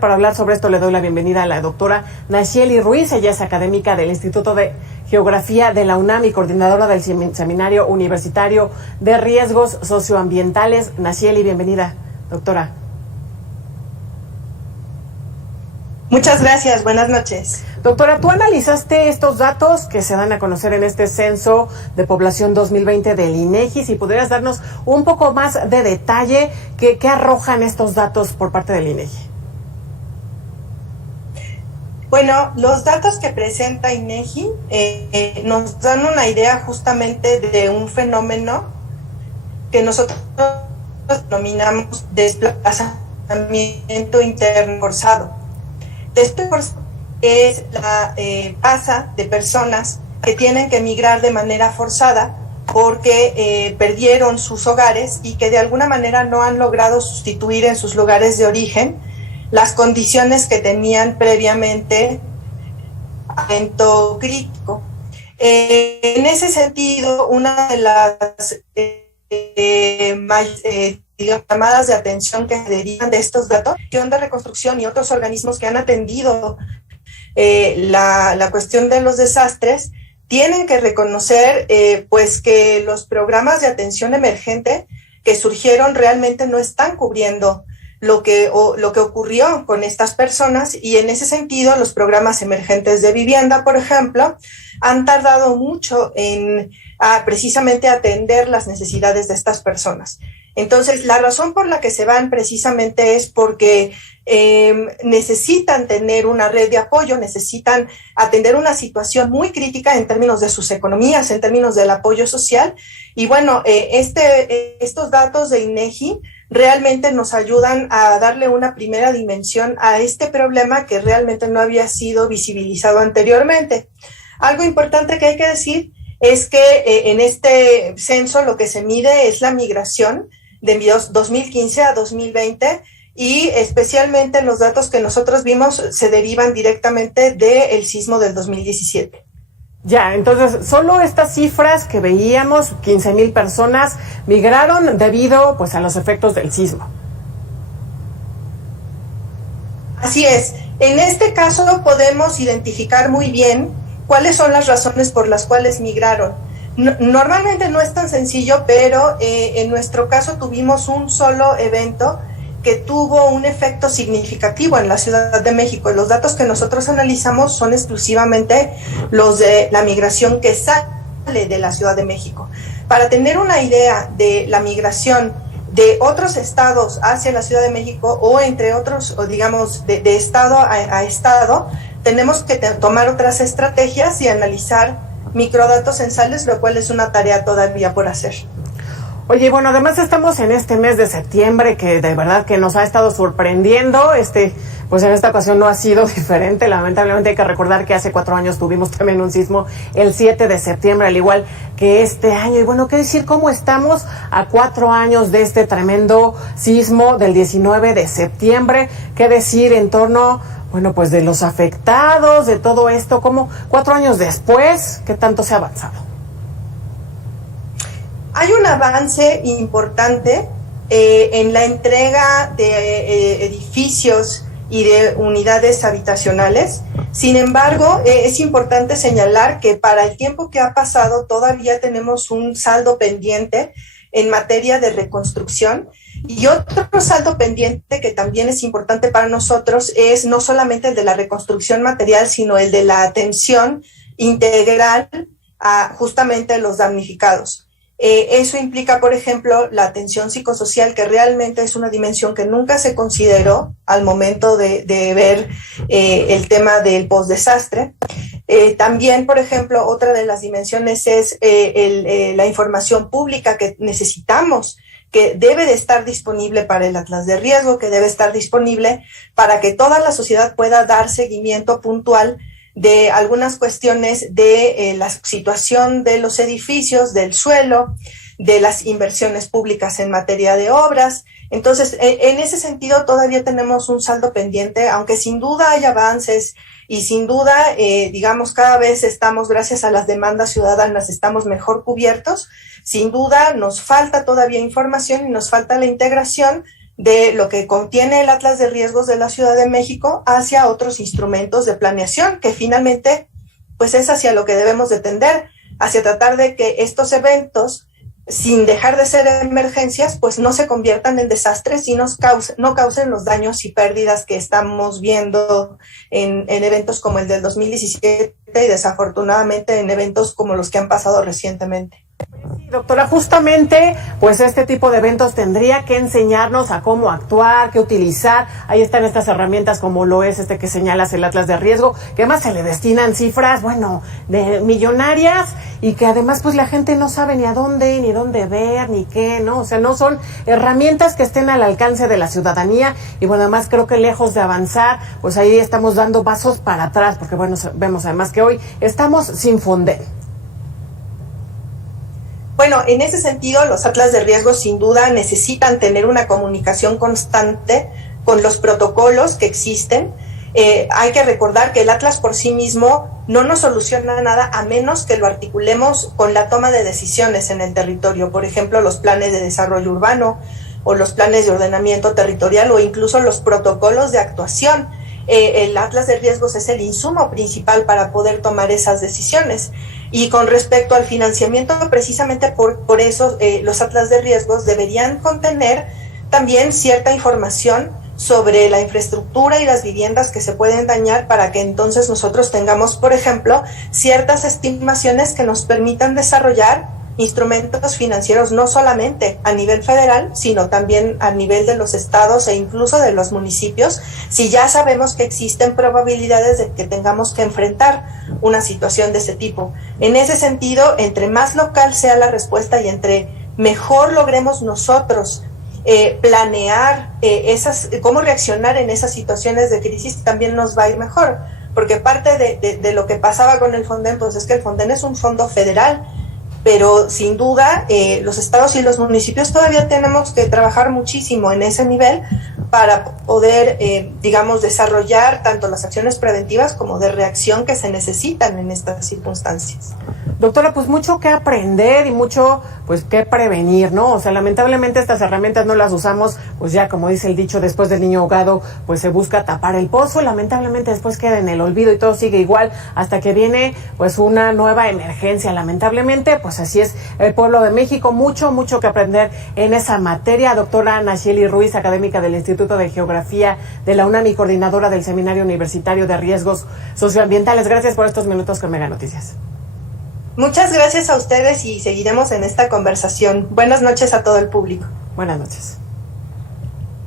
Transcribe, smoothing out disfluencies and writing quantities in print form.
Para hablar sobre esto le doy la bienvenida a la doctora Nacheli Ruiz. Ella es académica del Instituto de Geografía de la UNAM y coordinadora del Seminario Universitario de Riesgos Socioambientales. Nacheli, bienvenida, doctora. Muchas gracias, buenas noches. Doctora, tú analizaste estos datos que se dan a conocer en este censo de población 2020 del INEGI. Si pudieras darnos un poco más de detalle, ¿qué arrojan estos datos por parte del INEGI? Bueno, los datos que presenta INEGI nos dan una idea justamente de un fenómeno que nosotros denominamos desplazamiento interno forzado. Esto es la masa de personas que tienen que emigrar de manera forzada porque perdieron sus hogares y que de alguna manera no han logrado sustituir en sus lugares de origen las condiciones que tenían previamente al evento crítico. En ese sentido, una de las llamadas de atención que derivan de estos datos, de reconstrucción y otros organismos que han atendido la cuestión de los desastres, tienen que reconocer pues que los programas de atención emergente que surgieron realmente no están cubriendo lo que ocurrió con estas personas, y en ese sentido los programas emergentes de vivienda, por ejemplo, han tardado mucho en precisamente atender las necesidades de estas personas. Entonces, la razón por la que se van precisamente es porque necesitan tener una red de apoyo, necesitan atender una situación muy crítica en términos de sus economías, en términos del apoyo social. Y bueno, estos datos de INEGI realmente nos ayudan a darle una primera dimensión a este problema que realmente no había sido visibilizado anteriormente. Algo importante que hay que decir es que en este censo lo que se mide es la migración de 2015 a 2020, y especialmente los datos que nosotros vimos se derivan directamente del sismo del 2017. Ya, entonces, solo estas cifras que veíamos, 15,000 personas migraron debido pues a los efectos del sismo. Así es. En este caso podemos identificar muy bien cuáles son las razones por las cuales migraron. Normalmente no es tan sencillo, pero en nuestro caso tuvimos un solo evento que tuvo un efecto significativo en la Ciudad de México. Los datos que nosotros analizamos son exclusivamente los de la migración que sale de la Ciudad de México. Para tener una idea de la migración de otros estados hacia la Ciudad de México, o entre otros, o digamos, de estado a estado, tenemos que tomar otras estrategias y analizar microdatos censales, lo cual es una tarea todavía por hacer. Oye, bueno, además estamos en este mes de septiembre que de verdad que nos ha estado sorprendiendo. Pues en esta ocasión no ha sido diferente. Lamentablemente hay que recordar que hace 4 años tuvimos también un sismo el 7 de septiembre, al igual que este año. Y bueno, ¿qué decir? ¿Cómo estamos a 4 años de este tremendo sismo del 19 de septiembre? ¿Qué decir en torno, bueno, pues de los afectados, de todo esto? ¿Cómo 4 años después, qué tanto se ha avanzado? Hay un avance importante en la entrega de edificios y de unidades habitacionales. Sin embargo, es importante señalar que para el tiempo que ha pasado todavía tenemos un saldo pendiente en materia de reconstrucción. Y otro saldo pendiente que también es importante para nosotros es no solamente el de la reconstrucción material, sino el de la atención integral a justamente los damnificados. Eso implica, por ejemplo, la atención psicosocial, que realmente es una dimensión que nunca se consideró al momento de ver el tema del postdesastre. También, por ejemplo, otra de las dimensiones es la información pública que necesitamos, que debe de estar disponible para el Atlas de Riesgo, que debe estar disponible para que toda la sociedad pueda dar seguimiento puntual de algunas cuestiones de la situación de los edificios, del suelo, de las inversiones públicas en materia de obras. Entonces, en ese sentido todavía tenemos un saldo pendiente, aunque sin duda hay avances y sin duda, digamos, cada vez estamos, gracias a las demandas ciudadanas, estamos mejor cubiertos. Sin duda nos falta todavía información y nos falta la integración de lo que contiene el Atlas de Riesgos de la Ciudad de México hacia otros instrumentos de planeación, que finalmente pues es hacia lo que debemos de tender, hacia tratar de que estos eventos, sin dejar de ser emergencias, pues no se conviertan en desastres y no causen los daños y pérdidas que estamos viendo en eventos como el del 2017 y desafortunadamente en eventos como los que han pasado recientemente. Sí, doctora, justamente, pues este tipo de eventos tendría que enseñarnos a cómo actuar, qué utilizar. Ahí están estas herramientas como lo es que señalas, el Atlas de Riesgo, que además se le destinan cifras, bueno, de millonarias y que además pues la gente no sabe ni dónde ver, ni qué, ¿no? O sea, no son herramientas que estén al alcance de la ciudadanía y bueno, además creo que lejos de avanzar, pues ahí estamos dando pasos para atrás, porque bueno, vemos además que hoy estamos sin Fonden. Bueno, en ese sentido, los atlas de riesgo sin duda necesitan tener una comunicación constante con los protocolos que existen. Hay que recordar que el atlas por sí mismo no nos soluciona nada a menos que lo articulemos con la toma de decisiones en el territorio. Por ejemplo, los planes de desarrollo urbano o los planes de ordenamiento territorial o incluso los protocolos de actuación. El Atlas de Riesgos es el insumo principal para poder tomar esas decisiones. Y con respecto al financiamiento, precisamente por eso los Atlas de Riesgos deberían contener también cierta información sobre la infraestructura y las viviendas que se pueden dañar para que entonces nosotros tengamos, por ejemplo, ciertas estimaciones que nos permitan desarrollar instrumentos financieros no solamente a nivel federal, sino también a nivel de los estados e incluso de los municipios, si ya sabemos que existen probabilidades de que tengamos que enfrentar una situación de ese tipo. En ese sentido, entre más local sea la respuesta y entre mejor logremos nosotros planear cómo reaccionar en esas situaciones de crisis, también nos va a ir mejor, porque parte de lo que pasaba con el Fonden, pues es que el Fonden es un fondo federal, pero sin duda los estados y los municipios todavía tenemos que trabajar muchísimo en ese nivel para poder, desarrollar tanto las acciones preventivas como de reacción que se necesitan en estas circunstancias. Doctora, pues mucho que aprender y mucho pues que prevenir, ¿no? O sea, lamentablemente estas herramientas no las usamos, pues ya como dice el dicho, después del niño ahogado, pues se busca tapar el pozo, y lamentablemente después queda en el olvido y todo sigue igual hasta que viene pues una nueva emergencia. Lamentablemente, pues así es el pueblo de México, mucho que aprender en esa materia. Doctora Nacheli Ruiz, académica del Instituto de Geografía de la UNAM y coordinadora del Seminario Universitario de Riesgos Socioambientales, gracias por estos minutos con Mega Noticias. Muchas gracias a ustedes y seguiremos en esta conversación. Buenas noches a todo el público. Buenas noches.